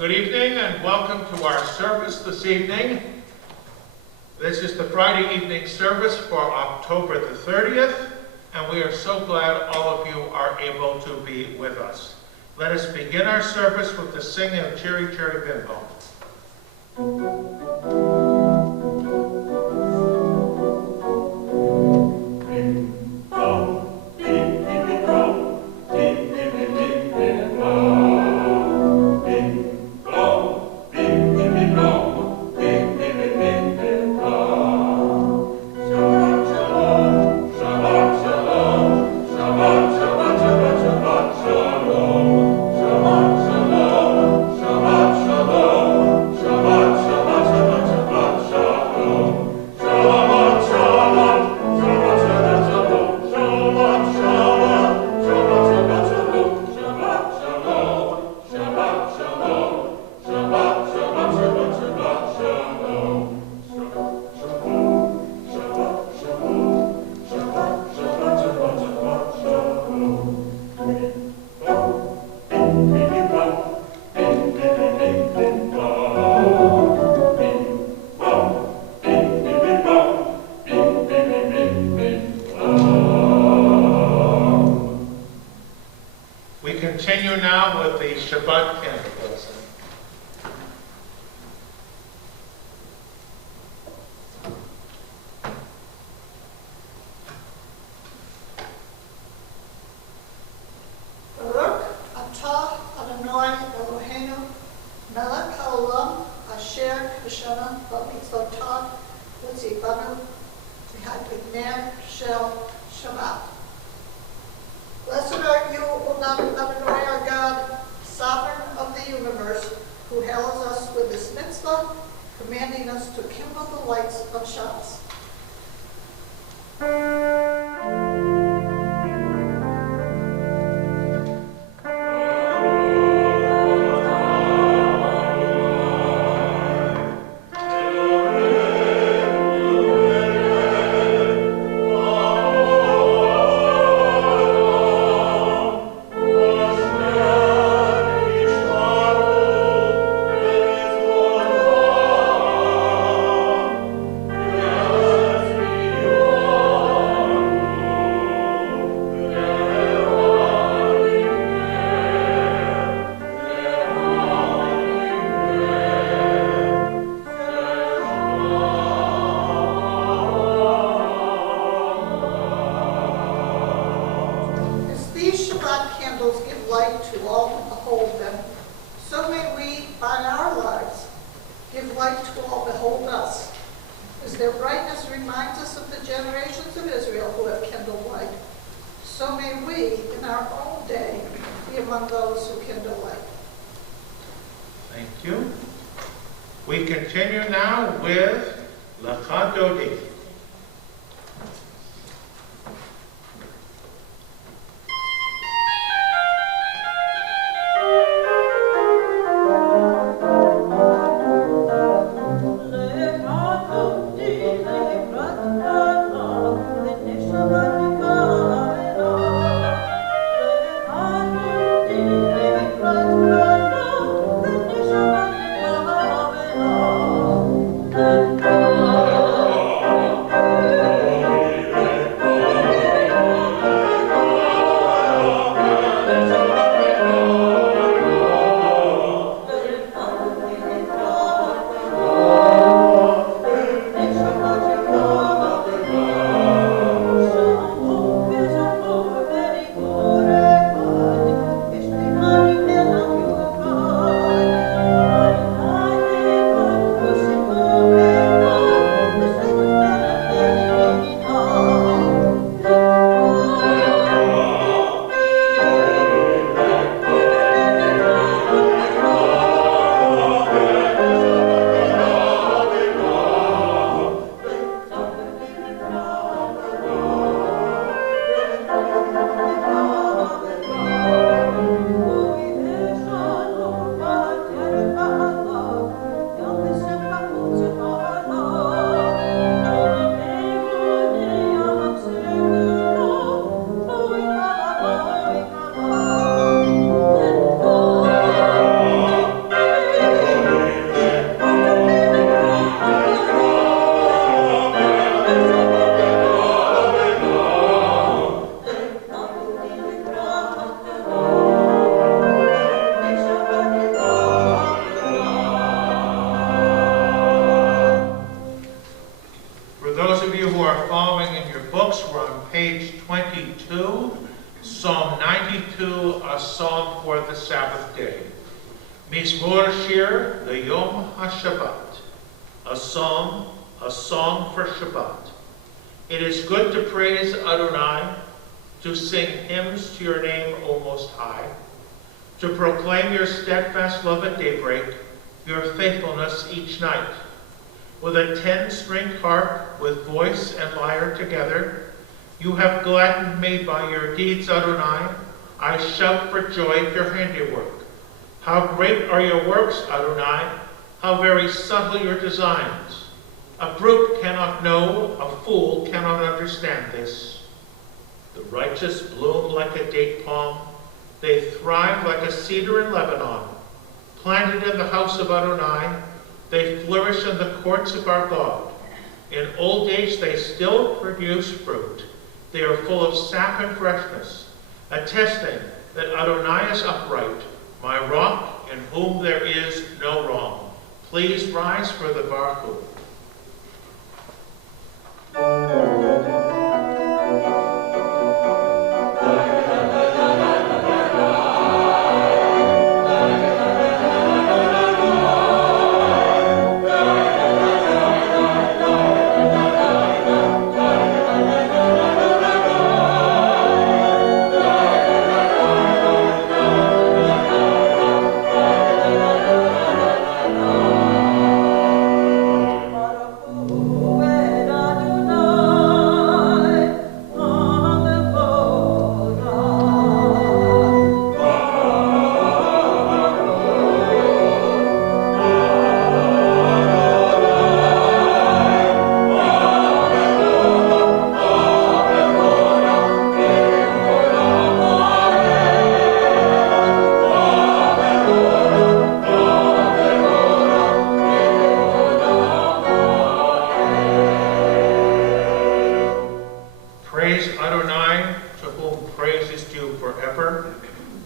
Good evening and welcome to our service this evening. This is the Friday evening service for October the 30th, and we are so glad all of you are able to be with us. Let us begin our service with the singing of Cheery Cheery Bimbo. Continue now with the Shabbat candle blessing. Baruch atah Adonai Eloheinu melech haolam asher k'shana b'mitzvotav v'tzivanu v'hagidner shel Shabbat. Blessed are you, O Adonai, our God, sovereign of the universe, who hails us with this mitzvah, commanding us to kindle the lights of Shabbat. Thank you. We continue now with Lecha Dodi. Oh for the Sabbath day. Mizmor Shir L'Yom HaShabbat, a song for Shabbat. It is good to praise Adonai, to sing hymns to your name, O Most High, to proclaim your steadfast love at daybreak, your faithfulness each night. With a 10-stringed harp, with voice and lyre together, you have gladdened me by your deeds, Adonai. I shout for joy at your handiwork. How great are your works, Adonai! How very subtle your designs! A brute cannot know, a fool cannot understand this. The righteous bloom like a date palm. They thrive like a cedar in Lebanon. Planted in the house of Adonai, they flourish in the courts of our God. In old age they still produce fruit. They are full of sap and freshness, attesting that Adonai is upright, my rock in whom there is no wrong. Please rise for the Baruch. Praise Adonai, to whom praise is due forever.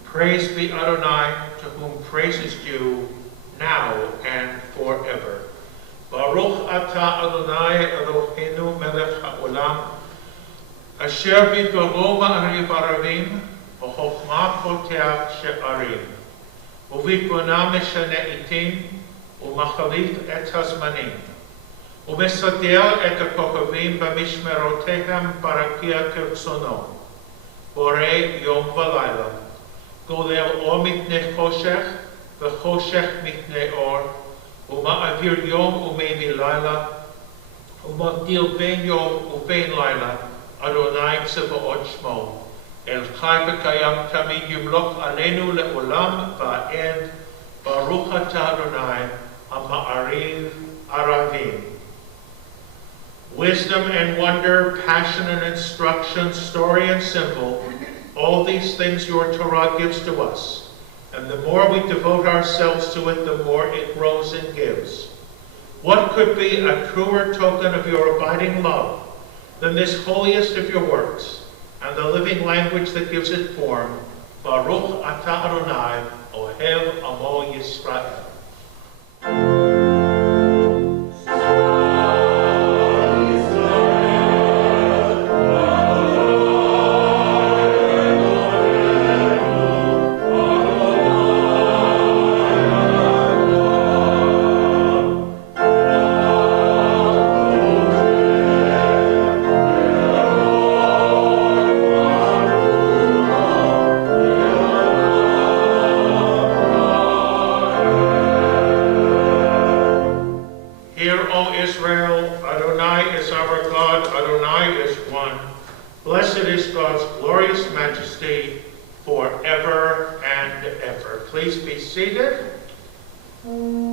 Praise be Adonai, to whom praise is due now and forever. Baruch atah Adonai Eloheinu melech haolam, asher bidbaro ma'ariv aravim, v'chokhmah potach she'arim, u'vitbona meshane itim, u'machalif et hazmanim. ומסדר את הכוכבים במשמרותיהם ברקיע כרצונו, בורא יום ולילה, גולל אור מפני חושך וחושך מפני אור, ומעביר יום ומי לילה, ומבדיל בין יום ובין לילה, אדוני צבאות שמו. אל חי וקיים תמיד ימלוך עלינו לעולם ועד, ברוך אתה אדוני המעריב ערבים. Wisdom and wonder, passion and instruction, story and symbol, all these things your Torah gives to us. And the more we devote ourselves to it, the more it grows and gives. What could be a truer token of your abiding love than this holiest of your works, and the living language that gives it form? Baruch atah Adonai, Ohev Amo Yisrael. Hear, O Israel, Adonai is our God, Adonai is one. Blessed is God's glorious majesty forever and ever. Please be seated. Oh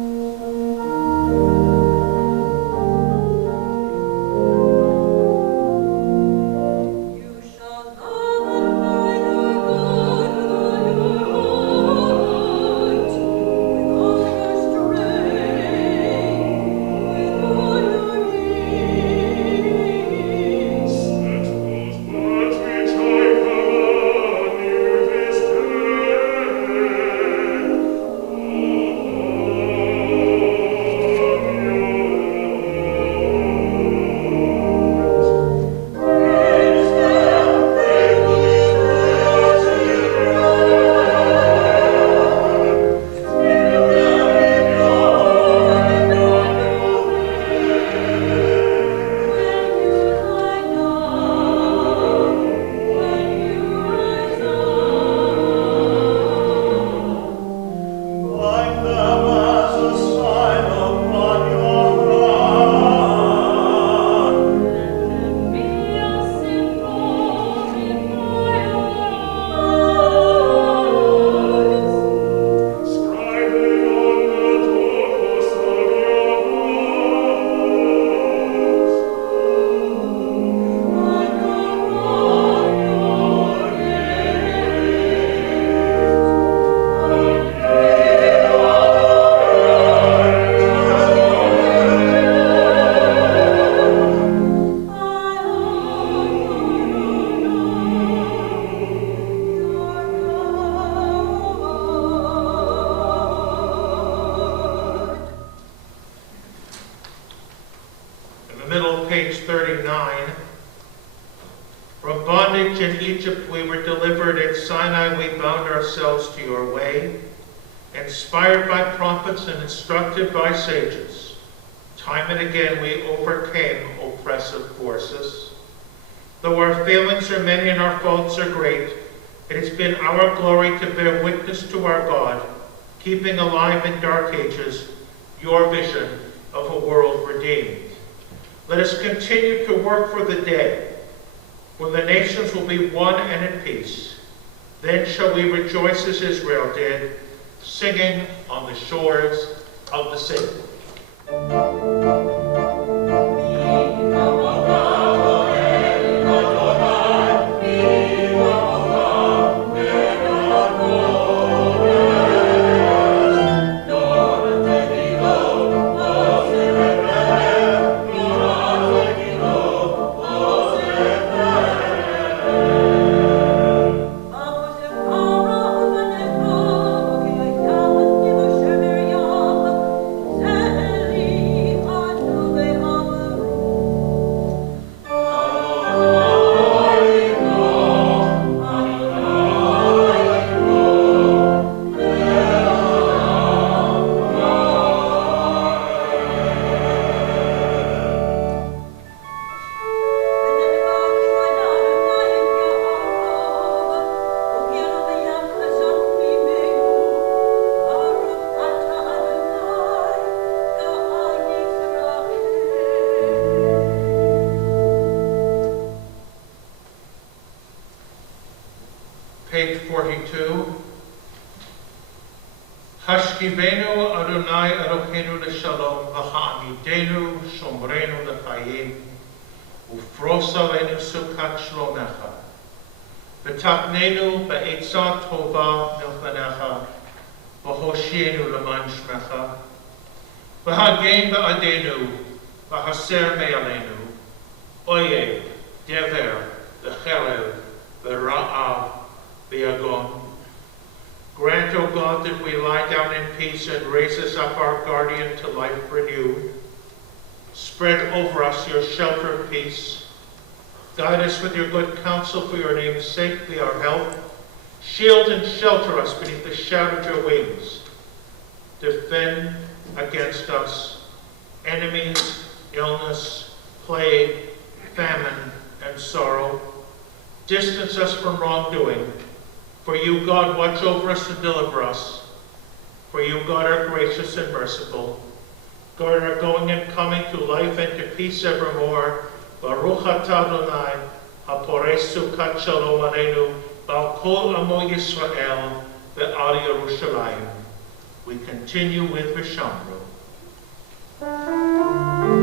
page 39. From bondage in Egypt we were delivered, at Sinai we bound ourselves to your way. Inspired by prophets and instructed by sages, time and again we overcame oppressive forces. Though our failings are many and our faults are great, it has been our glory to bear witness to our God, keeping alive in dark ages your vision of a world redeemed. Let us continue to work for the day when the nations will be one and at peace. Then shall we rejoice as Israel did, singing on the shores of the sea. Page 42. Hashkivenu Adonai Eloheinu l'shalom v'ha'amidenu shomrenu l'chayim ufros aleinu sukat shlomecha v'tapnenu ba'etzat tova milchanecha v'hoshienu l'man shmecha v'hagen ba'adenu v'haser me'aleinu oyev dever v'cherev v'ra'av v'yagon. Grant, O God, that we lie down in peace and raise us up our guardian to life renewed. Spread over us your shelter of peace. Guide us with your good counsel for your name's sake, be our help. Shield and shelter us beneath the shadow of your wings. Defend against us enemies, illness, plague, famine, and sorrow. Distance us from wrongdoing. For you, God, watch over us and deliver us. For you, God, are gracious and merciful. Guard our going and coming to life and to peace evermore. Baruch atah Adonai, haporei sukat shalom aleinu, ba'al kol amo Yisrael, ve'al Yerushalayim. We continue with Vishamru. Amen.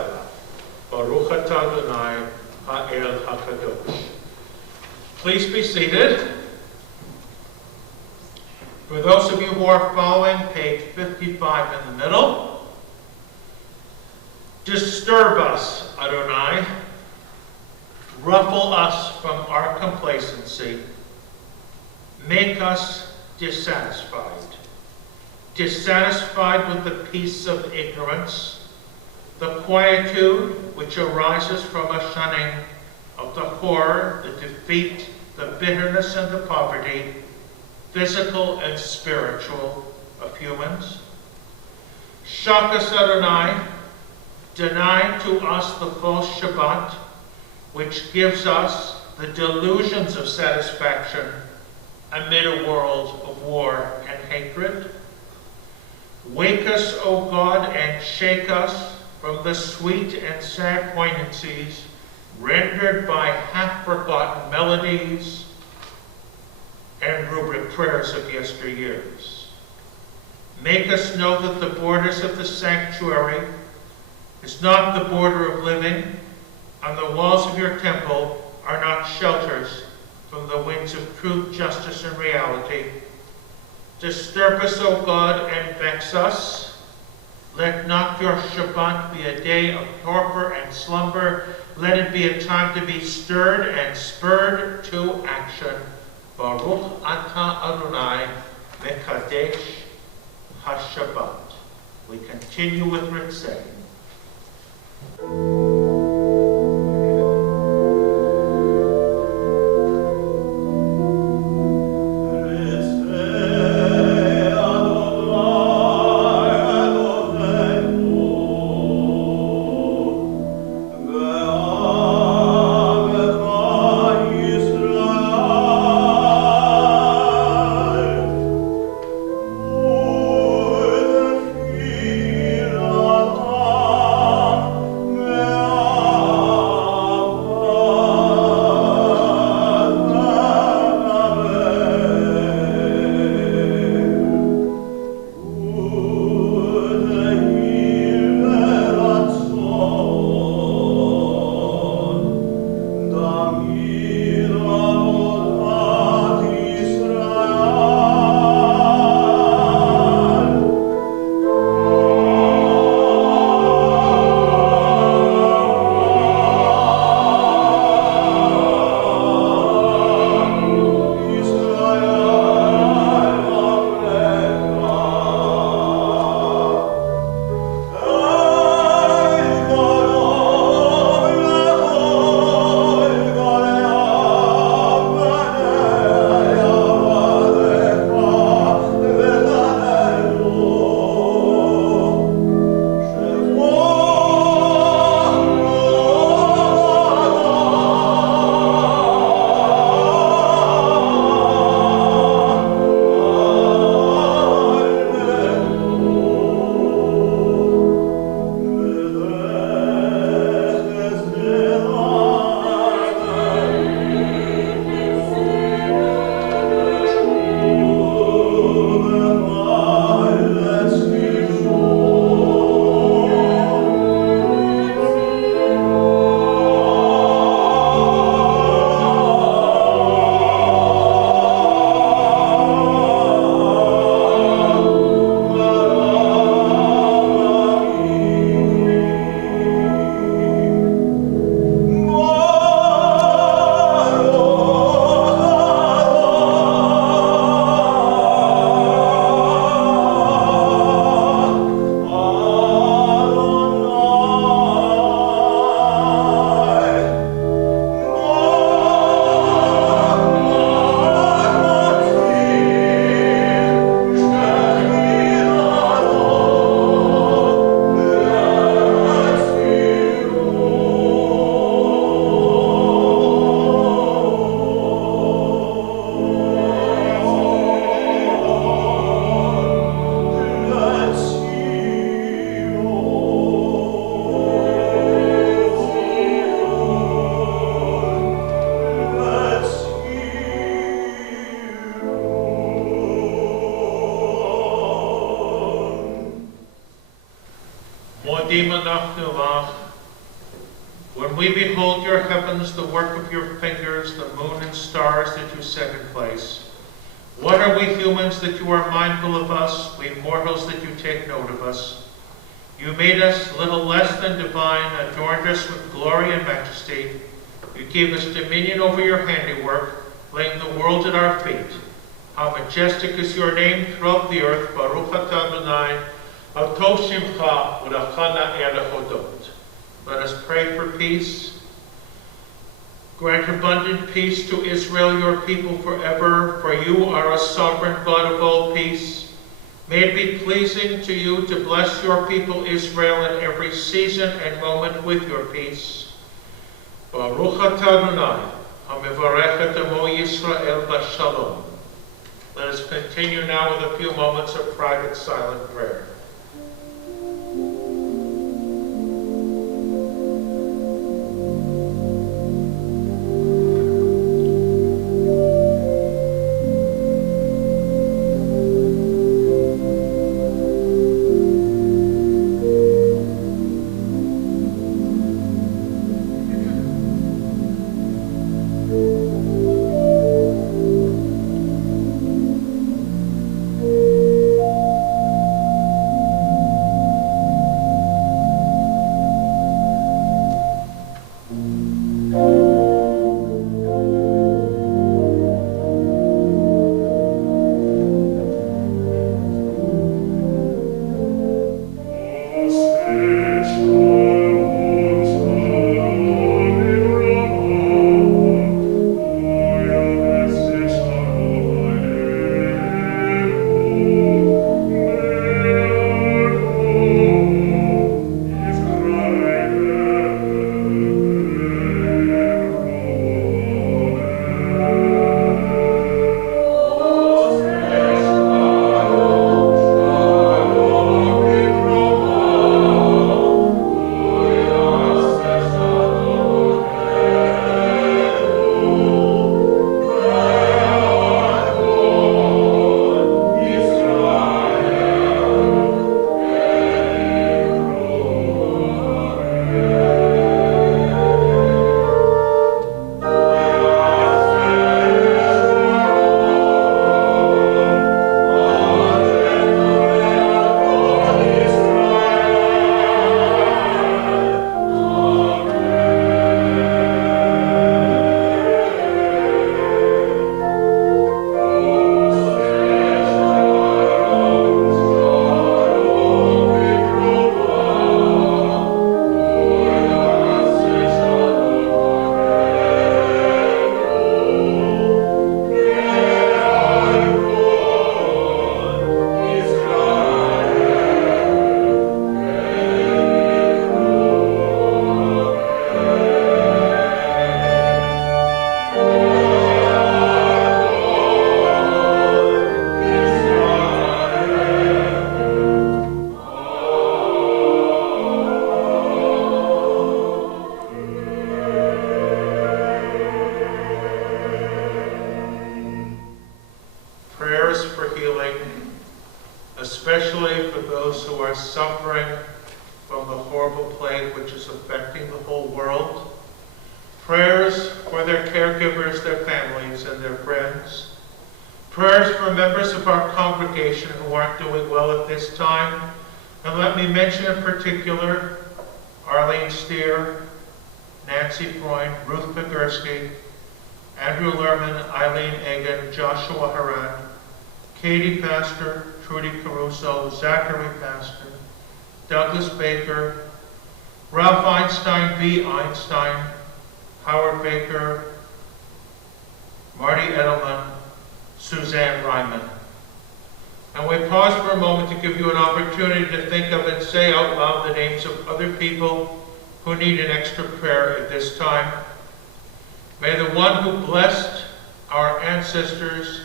V'Tzelach. Baruch atah Adonai ha'el hakadosh. Please be seated. For those of you who are following, page 55 in the middle. Disturb us, Adonai. Ruffle us from our complacency. Make us dissatisfied. Dissatisfied with the peace of ignorance, the quietude which arises from a shunning of the horror, the defeat, the bitterness, and the poverty, physical and spiritual, of humans. Shock us, Adonai. Deny to us the false Shabbat, which gives us the delusions of satisfaction amid a world of war and hatred. Wake us, O God, and shake us from the sweet and sad poignancies rendered by half-forgotten melodies and rubric prayers of yesteryears. Make us know that the borders of the sanctuary is not the border of living, and the walls of your temple are not shelters from the winds of truth, justice, and reality. Disturb us, O God, and vex us. Let not your Shabbat be a day of torpor and slumber. Let it be a time to be stirred and spurred to action. Baruch atah Adonai mekadesh haShabbat. We continue with Ritzay. מודים אנחנו לך When we behold your heavens, the work of your fingers, the moon and stars that you set in place, what are we humans that you are mindful of us, we mortals that you take note of us? You made us little less than divine, adorned us with glory and majesty. You gave us dominion over your handiwork, laying the world at our feet. How majestic is your name throughout the earth. Baruch atah Adonai, Atov Shimcha, Urachana Elechodot. Let us pray for peace. Grant abundant peace to Israel, your people forever, for you are a sovereign God of all peace. May it be pleasing to you to bless your people Israel in every season and moment with your peace. Baruch atah Adonai, HaMevarech et Amo Yisrael Bashalom. Let us continue now with a few moments of private silent prayer. Especially for those who are suffering from the horrible plague which is affecting the whole world. Prayers for their caregivers, their families, and their friends. Prayers for members of our congregation who aren't doing well at this time. And let me mention in particular Arlene Steer, Nancy Freund, Ruth Pigursky, Andrew Lerman, Eileen Egan, Joshua Haran, Katie Pastor, Trudy Caruso, Zachary Pastor, Douglas Baker, Ralph Einstein, V. Einstein, Howard Baker, Marty Edelman, Suzanne Ryman. And we pause for a moment to give you an opportunity to think of and say out loud the names of other people who need an extra prayer at this time. May the one who blessed our ancestors,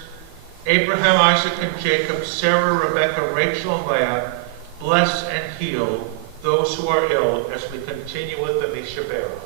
Abraham, Isaac, and Jacob, Sarah, Rebecca, Rachel, and Leah, bless and heal those who are ill as we continue with the Misha Berach.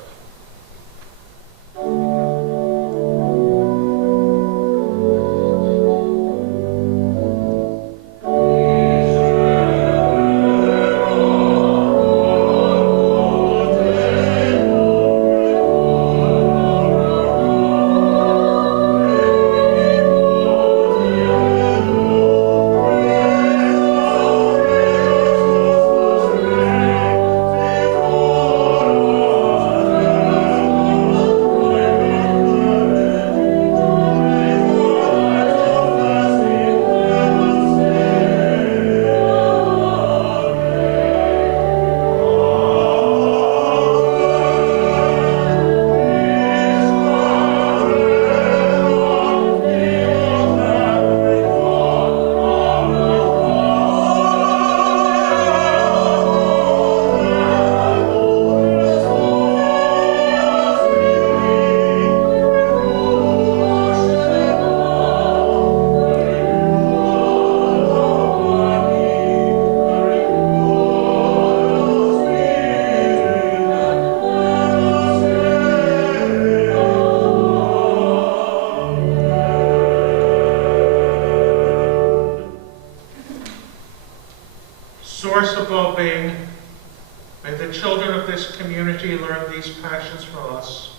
learn these passions from us.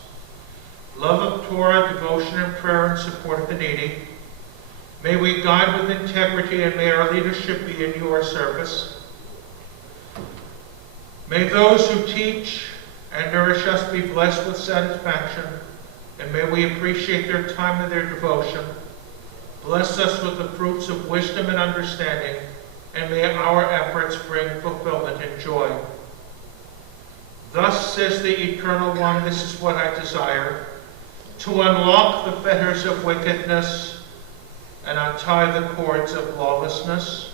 Love of Torah, devotion and prayer in support of the needy. May we guide with integrity, and may our leadership be in your service. May those who teach and nourish us be blessed with satisfaction, and may we appreciate their time and their devotion. Bless us with the fruits of wisdom and understanding, and may our efforts bring fulfillment and joy. Thus says the Eternal One, this is what I desire, to unlock the fetters of wickedness and untie the cords of lawlessness,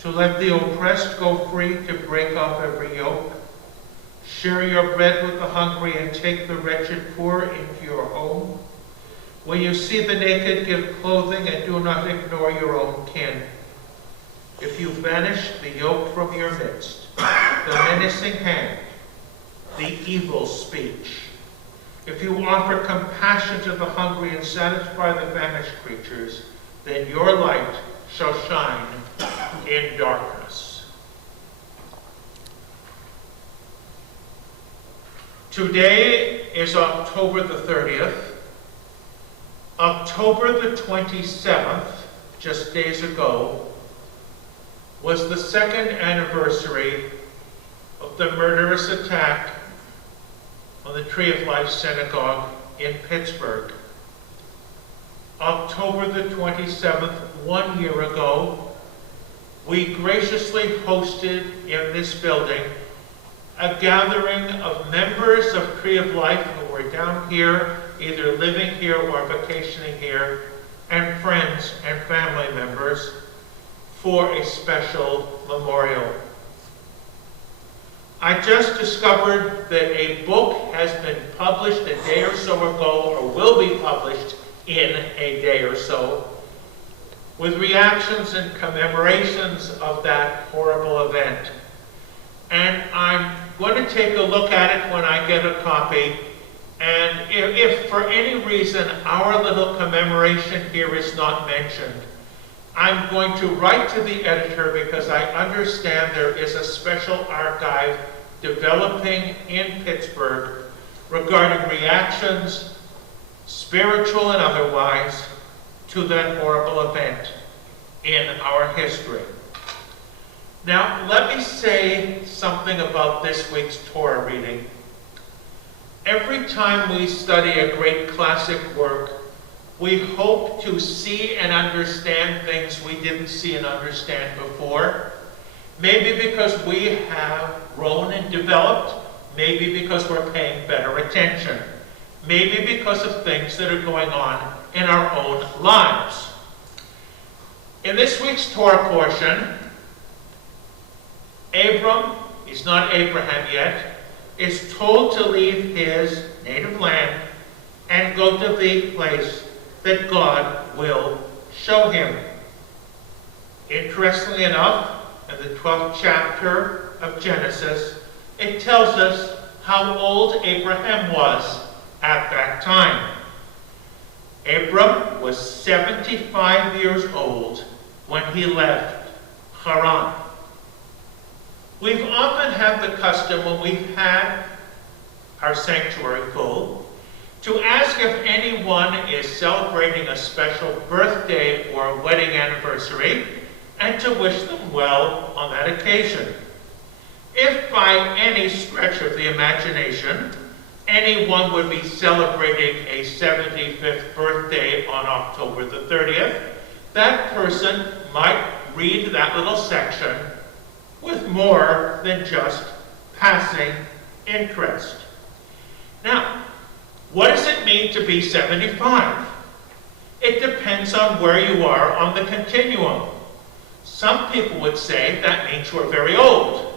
to let the oppressed go free, to break off every yoke. Share your bread with the hungry and take the wretched poor into your home. When you see the naked, give clothing and do not ignore your own kin. If you banish the yoke from your midst, the menacing hand, the evil speech, if you offer compassion to the hungry and satisfy the famished creatures, then your light shall shine in darkness. Today is October the 30th. October the 27th, just days ago, was the second anniversary of the murderous attack on the Tree of Life Synagogue in Pittsburgh. October the 27th, 1 year ago, we graciously hosted in this building a gathering of members of Tree of Life who were down here, either living here or vacationing here, and friends and family members for a special memorial. I just discovered that a book has been published a day or so ago, or will be published in a day or so, with reactions and commemorations of that horrible event. And I'm going to take a look at it when I get a copy. And if for any reason our little commemoration here is not mentioned, I'm going to write to the editor, because I understand there is a special archive developing in Pittsburgh regarding reactions, spiritual and otherwise, to that horrible event in our history. Now, let me say something about this week's Torah reading. Every time we study a great classic work, we hope to see and understand things we didn't see and understand before. Maybe because we have grown and developed, maybe because we're paying better attention, maybe because of things that are going on in our own lives. In this week's Torah portion, Abram, he's not Abraham yet, is told to leave his native land and go to the place that God will show him. Interestingly enough, in the 12th chapter of Genesis, it tells us how old Abraham was at that time. Abram was 75 years old when he left Haran. We've often had the custom, when we've had our sanctuary full, to ask if anyone is celebrating a special birthday or a wedding anniversary, and to wish them well on that occasion. If by any stretch of the imagination, anyone would be celebrating a 75th birthday on October the 30th, that person might read that little section with more than just passing interest. Now, what does it mean to be 75? It depends on where you are on the continuum. Some people would say that means you're very old.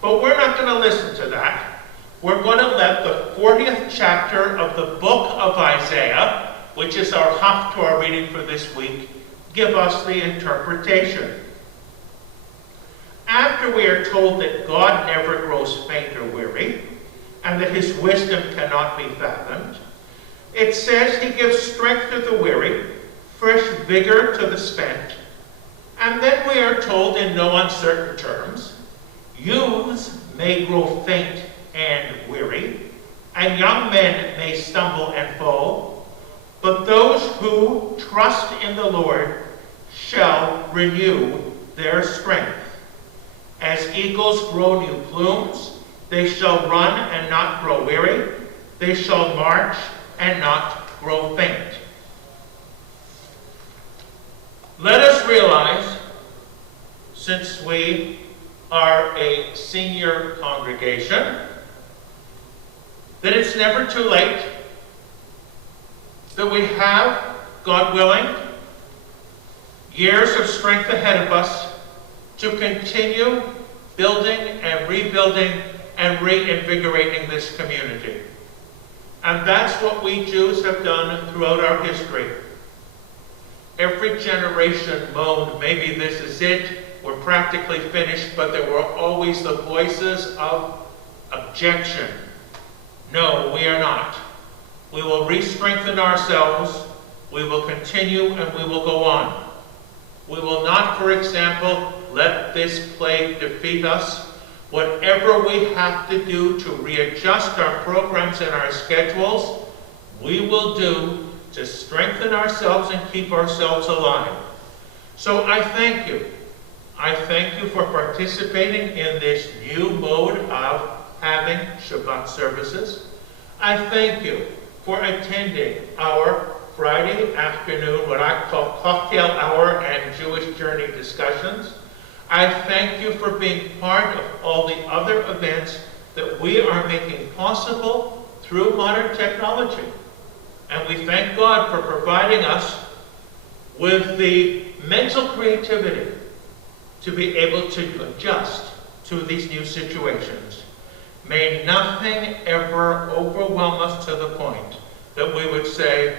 But we're not going to listen to that. We're going to let the 40th chapter of the book of Isaiah, which is our Haftorah reading for this week, give us the interpretation. After we are told that God never grows faint or weary, and that his wisdom cannot be fathomed, it says he gives strength to the weary, fresh vigor to the spent, and then we are told in no uncertain terms, youths may grow faint and weary, and young men may stumble and fall, but those who trust in the Lord shall renew their strength. As eagles grow new plumes, they shall run and not grow weary. They shall march and not grow faint. Let us realize, since we are a senior congregation, that it's never too late, that we have, God willing, years of strength ahead of us to continue building and rebuilding and reinvigorating this community. And that's what we Jews have done throughout our history. Every generation moaned, maybe this is it, we're practically finished, but there were always the voices of objection. No, we are not. We will re-strengthen ourselves, we will continue, and we will go on. We will not, for example, let this plague defeat us. Whatever we have to do to readjust our programs and our schedules, we will do to strengthen ourselves and keep ourselves alive. So I thank you. I thank you for participating in this new mode of having Shabbat services. I thank you for attending our Friday afternoon, what I call cocktail hour and Jewish journey discussions. I thank you for being part of all the other events that we are making possible through modern technology. And we thank God for providing us with the mental creativity to be able to adjust to these new situations. May nothing ever overwhelm us to the point that we would say,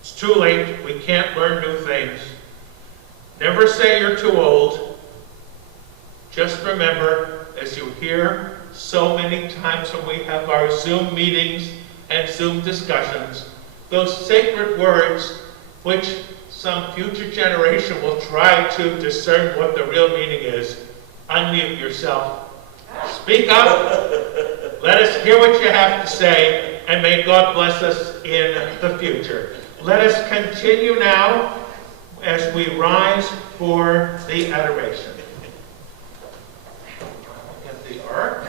it's too late, we can't learn new things. Never say you're too old. Just remember, as you hear so many times when we have our Zoom meetings and Zoom discussions, those sacred words which some future generation will try to discern what the real meaning is. Unmute yourself. Speak up. Let us hear what you have to say, and may God bless us in the future. Let us continue now as we rise for the adoration. Get the ark.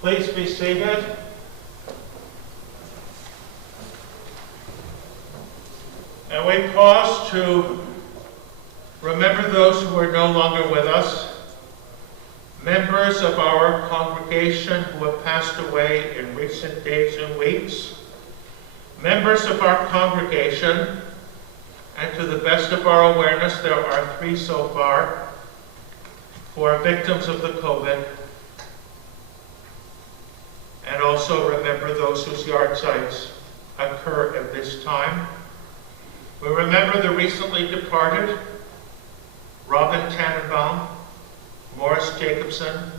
Please be seated. And we pause to remember those who are no longer with us, members of our congregation who have passed away in recent days and weeks, members of our congregation And to the best of our awareness, there are 3 so far for victims of the COVID. And also remember those whose yard sites occur at this time. We remember the recently departed Robin Tannenbaum, Morris Jacobson,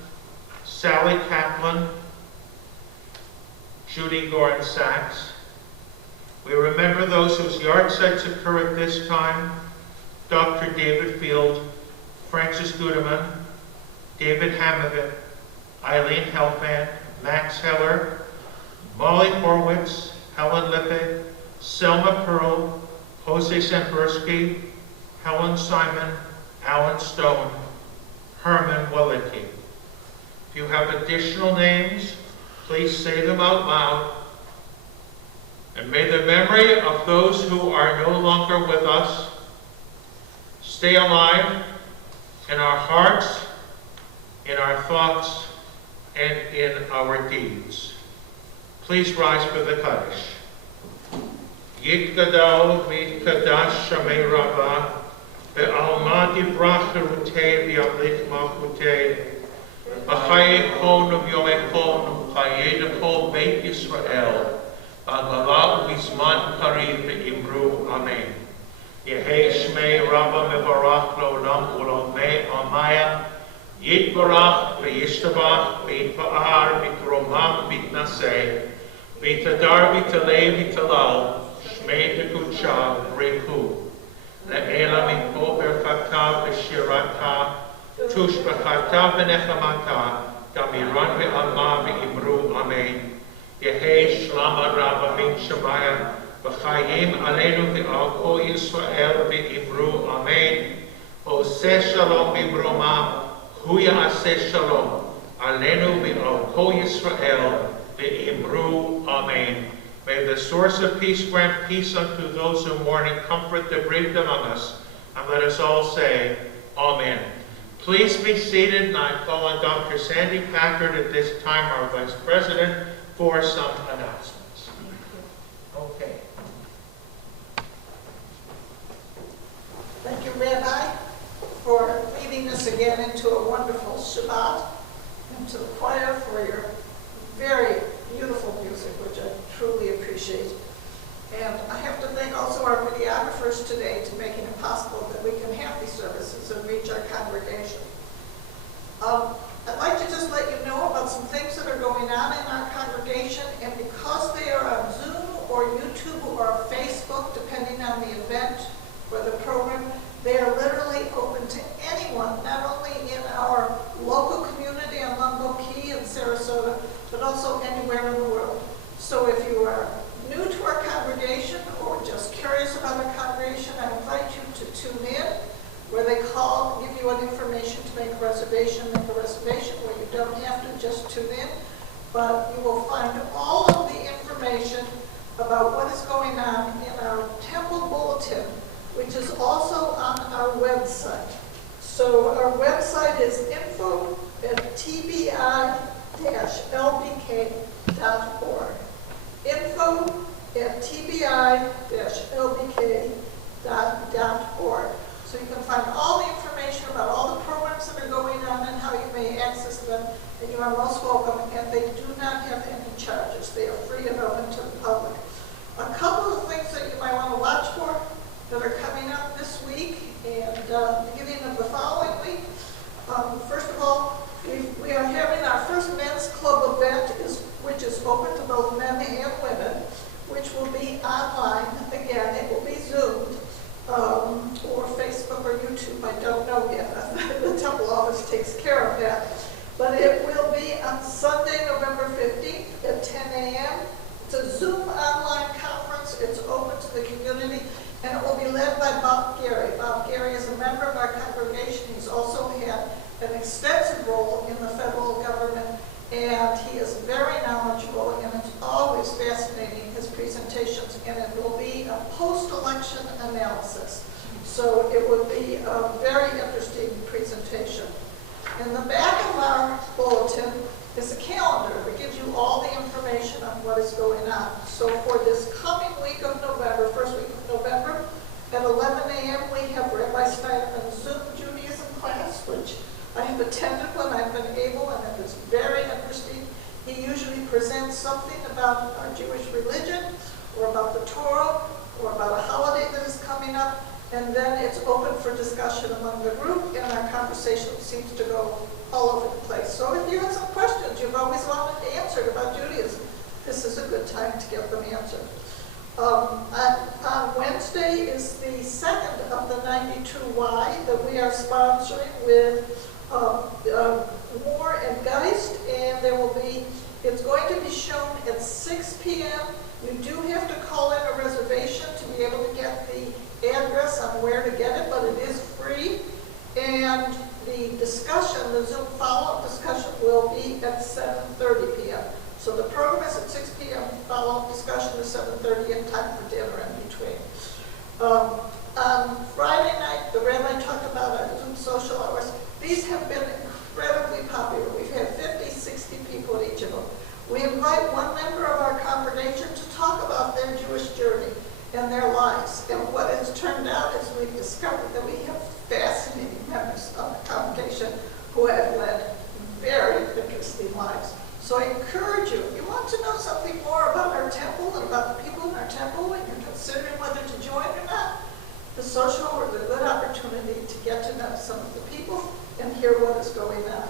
Sally Kaplan, Judy Gorin Sachs. We remember those whose yard sites occur at this time: Dr. David Field, Francis Gudeman, David Hamovic, Eileen Helfand, Max Heller, Molly Horwitz, Helen Lippe, Selma Pearl, Jose Sambursky, Helen Simon, Alan Stone, Herman Walicki. If you have additional names, please say them out loud. And may the memory of those who are no longer with us stay alive in our hearts, in our thoughts, and in our deeds. Please rise for the Kaddish. Yitgadal v'yitkadash shamei Rabbah, ve'alma divrach cherutei v'yamlich malchutei, v'chaye chon v'yomei chon v'chaye d'chol Beit Yisrael, v'agala u'bizman kariv v'imru amen. Yehei shmei Rabbah mevarach l'olam u'lomei amaya, Yitbarach v'yishtabach v'yitpa'ar v'yitromam v'yitnaseh, v'yitadar v'yitalei v'yitalal, Shmei Tekucha Reku, Le'ela Miko Berchata V'shirata, Tushbachata V'nechamata, Damiran V'alma V'imru Amen. Yehei Shlama Rabba Min Shemaya, V'chayim Aleinu V'al Kol Yisrael V'imru Amen. Oseh Shalom V'imromam, Huya Aseh Shalom, Aleinu V'al Kol Yisrael V'imru Amen. May the source of peace grant peace unto those who mourn and comfort the bereaved among us. And let us all say, Amen. Please be seated, and I call on Dr. Sandy Packard at this time, our Vice President, for some announcements. Okay. Thank you, Rabbi, for leading us again into a wonderful Shabbat, and to the choir for your very beautiful music, which I truly appreciate. And I have to thank also our videographers today to making it possible that we can have these services and reach our congregation. I'd like to just let you know about some things that are going on in our congregation, and because they are on Zoom or YouTube or Facebook, depending on the event or the program, they are literally open to anyone, not only in our local community on Lumbo Key and Sarasota, but also anywhere in the world. So if you are new to our congregation or just curious about our congregation, I invite you to tune in, where they call, give you an information to make a reservation, where you don't have to just tune in, but you will find all of the information about what is going on in our temple bulletin, which is also on our website. So our website is info@tbi-lbk.org. info@tbi-lbk.org. So you can find all the information about all the programs that are going on and how you may access them, and you are most welcome, and they do not have any charges. They are free and open to the public. A couple of things that you might want to watch for that are coming up this week and beginning of the following week. First of all, we are having our first men's club event, which is open to both men and women, which will be online. Again, it will be Zoomed or Facebook or YouTube. I don't know yet. The temple office takes care of that. But it will be on Sunday, November 15th at 10 a.m. It's a Zoom online conference. It's open to the community, and it will be led by Bob Gary. Bob Gary is a member of our congregation. He's also had an extensive role in the federal government, and he is very knowledgeable, and it's always fascinating, his presentations, and it will be a post-election analysis. So it will be a very interesting presentation. In the back of our bulletin is a calendar that gives you all the information on what is going on. So for this coming week of November, first week of November, At 11 a.m., we have Rabbi Steinman's Zoom Judaism class, which I have attended when I've been able, and it was very interesting. He usually presents something about our Jewish religion, or about the Torah, or about a holiday that is coming up, and then it's open for discussion among the group, and our conversation seems to go all over the place. So if you have some questions you've always wanted answered about Judaism, this is a good time to get them answered. On Wednesday is the second of the 92Y that we are sponsoring with Moore and Geist, and there will be, it's going to be shown at 6 p.m. You do have to call in a reservation to be able to get the address on where to get it, but it is free. And the discussion, the Zoom follow-up discussion, will be at 7:30 p.m. So the program is at 6 p.m., follow-up discussion is 7:30, and time for dinner in between. On Friday night, the rabbi talked about our Zoom social hours. These have been incredibly popular. We've had 50, 60 people at each of them. We invite one member of our congregation to talk about their Jewish journey and their lives. And what has turned out is we've discovered that we have fascinating members of the congregation who have led very interesting lives. So I encourage you, if you want to know something more about our temple and about the people in our temple, and you're considering whether to join or not, the social hour is a good opportunity to get to know some of the people and hear what is going on.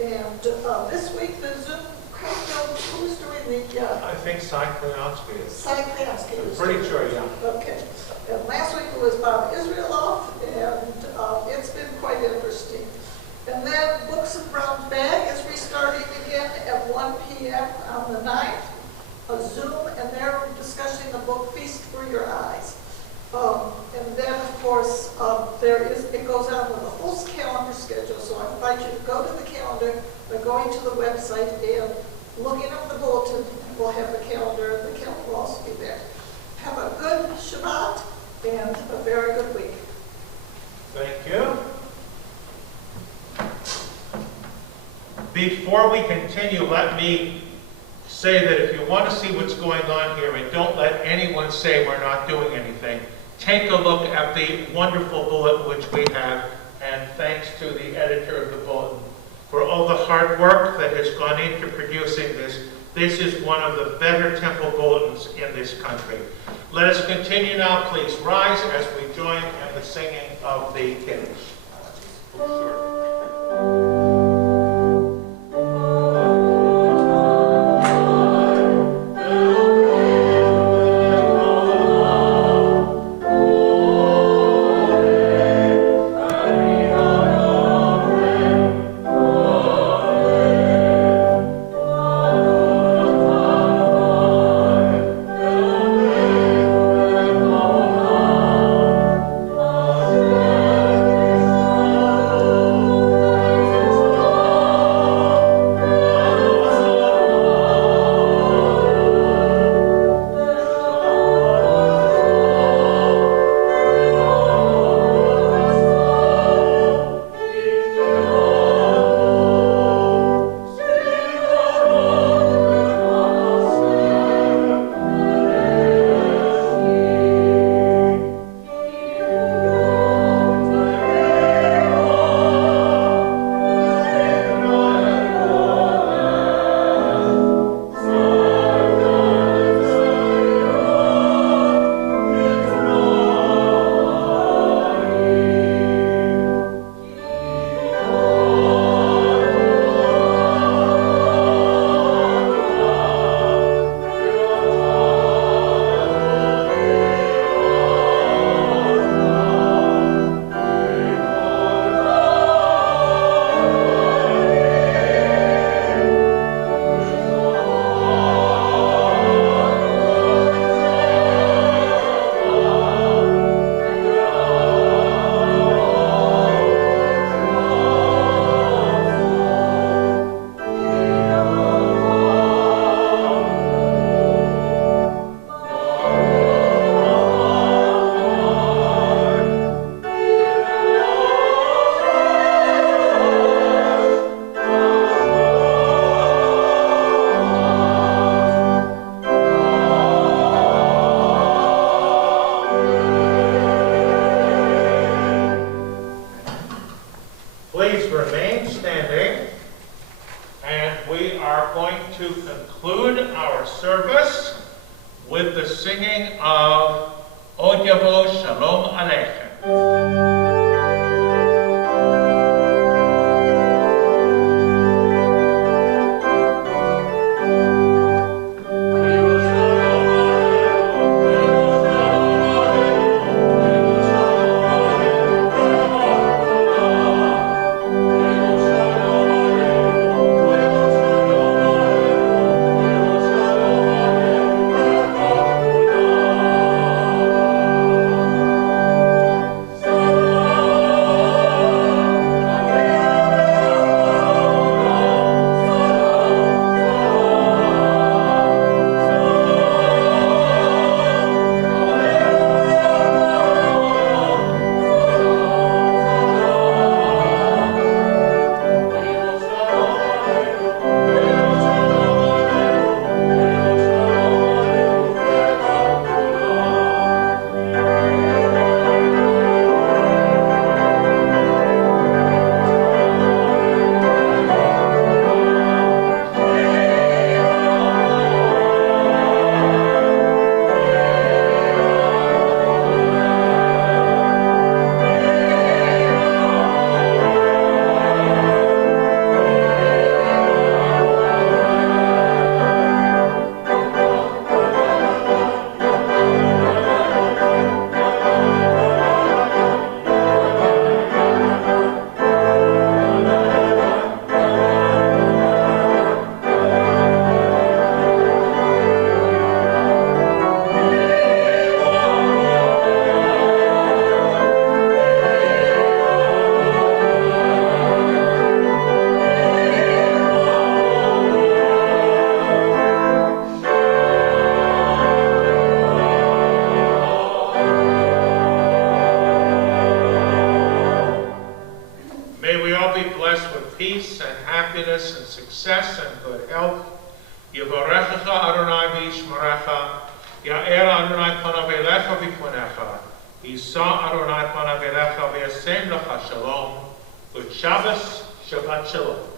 And this week, the Zoom crowd, who's doing the... I think Cy Kleonsky is. Cy Kleonsky is. Pretty sure, yeah. Okay. And last week it was Bob Israeloff, and it's been quite interesting. And then Books and Brown Bag is restarting again at 1 p.m. on the 9th, a Zoom, and they're discussing the book Feast for Your Eyes. And then, of course, it goes on with a whole calendar schedule, so I invite you to go to the calendar by going to the website and looking up the bulletin, and we'll have the calendar, and the calendar will also be there. Have a good Shabbat and a very good week. Thank you. Before we continue, let me say that if you want to see what's going on here, and don't let anyone say we're not doing anything, take a look at the wonderful bulletin which we have, and thanks to the editor of the bulletin for all the hard work that has gone into producing this. This is one of the better temple bulletins in this country. Let us continue now. Please rise as we join in the singing of the hymns. going to conclude our service with the singing of Od Yavo Shalom Aleichem. May we all be blessed with peace and happiness and success and good health. Yevarechecha Adonai v'yishmerecha. Ya'er Adonai panav elecha v'yifunecha. Yisa Adonai panav elecha v'yasem lecha shalom. Good Shabbos, Shabbat Shalom.